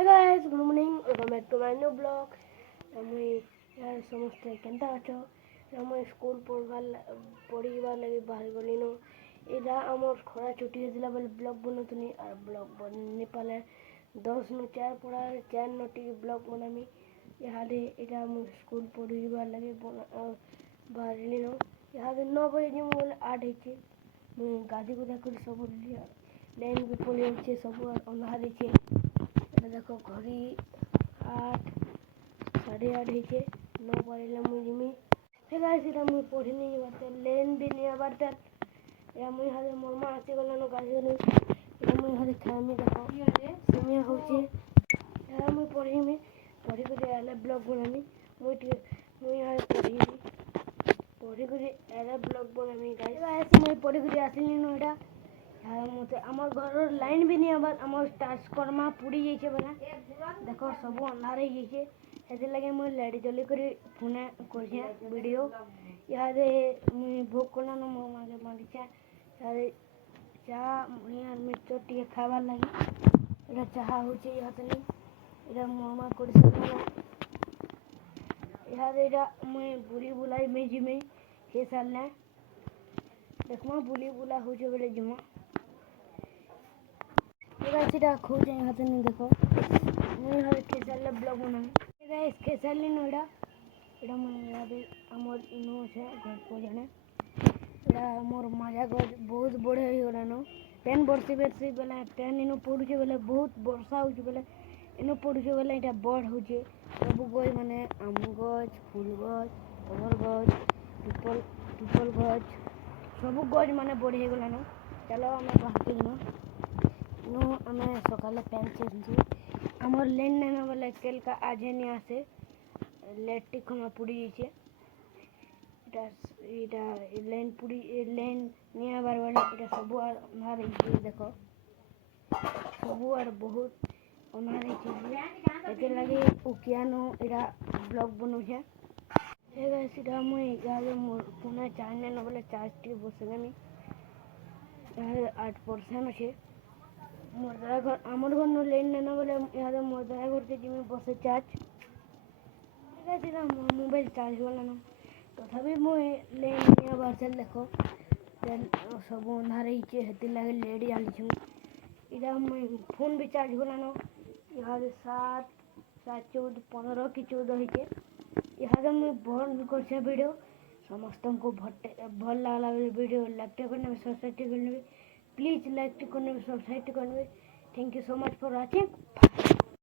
Hey guys, good morning. Welcome back to my new blog. मुई यार समस्ते Kenta अछो मुई स्कूल पढ़ीबार लगे बाहर गली नो इरा आमर खरा छुट्टी होइला बेले ब्लॉग बनतुनी और ब्लॉग बनी पाले 10 नु 4 पढ़ा 4 नटी ब्लॉग बनामी यादे इरा मु स्कूल पढ़ीबार लगे बाहर गली नो यादे 9 बजे जिमु बोले 8 हेचे मुई गादी गुदा कर सब लाइन भी पड़ी होचे सब अंधार हेचे देखो घड़ी 8 8:30 हेचे 9 पड़ेला मुई जिमी हे गाइस इरा मुई पढ़ी नहीं बाते लेन भी नहीं बाते या मुई हाले मोर मा आसी गला न गाड़ी नु इरा मुई हाले खामी देखो समय होचे या मुई पढ़ी करे आले ब्लॉग बनामी मुई हाले पढ़ी करे आले ब्लॉग बनामी गाइस मुई पढ़ी करे आसिली न एटा मते हमर घर लाइन भी नहीं आबार हमर ट्रांसफार्मर पुड़ी जाइछे बना देखो सब अंधार हो जाइछे हेते लगे मुई लाइट जली करी फोन करछे वीडियो यादे मुई भोग कोला न मो मागे मांगछे यादे चा मुई आर मिर्च टिके खाबार लागि एटा चाहा होचे याते नि एटा मोमा करछे यादे एटा मुई बुली बुलाई में जिमे हे सालने देखमा बुली बुला होचे बेले जमा सीधा खोजे हाथ नहीं देखो मुझे हर केसरले ब्लॉग बनाऊं गाइस केसरले नोड़ा एडा मन याद हमर इनो छे घर को जाने एडा मोर माजा घर बहुत बड़े हो गलानो 10 वर्ष बेला 10 इनो पड़ुचे बेले बहुत वर्षा होचे बेले इनो पड़ुचे बेले एटा बड़ होचे सब गज माने आम गज फूल गज कमल गज पीपल गज सब गज माने बड़े हो गलानो चलो हमें बाहर के दिनो नो हमें सकाले पैन चेंजी हमर लेन नेना वाला केल का आज नहीं आसे लेट खमा पुड़ी छे इटा लेन पुड़ी लेन निया बार वाला इटा सब आर मारे देखो सब आर बहुत मारे छे एते लगे उकियानो इटा ब्लॉग बनु छे हे गाइस इटा मुई गाले मोर पुना चार्ज न बोले चार्ज टी बसले मी 8% छे আমার ঘর লেন না বলে ইয়াদের মজায় করতে জিমে বসে চার্জ ঠিক আছে মোবাইল চার্জ হলো না তথাপি মুই লেন নিয়ে বাসেল দেখো সব অন্ধারে ইচ্ছে হেতে লাগে লেডি আনিছু এটা মুই ফোন भी চার্জ হলো না ইয়াদের 7 14 কি 14 হইছে ইয়াদের মুই বন্ধ করছে ভিডিও समस्त को भल लागला वीडियो लाइक करने सब्सक्राइब करने प्लीज लाइक करने सब्सक्राइब करने thank you so much for watching.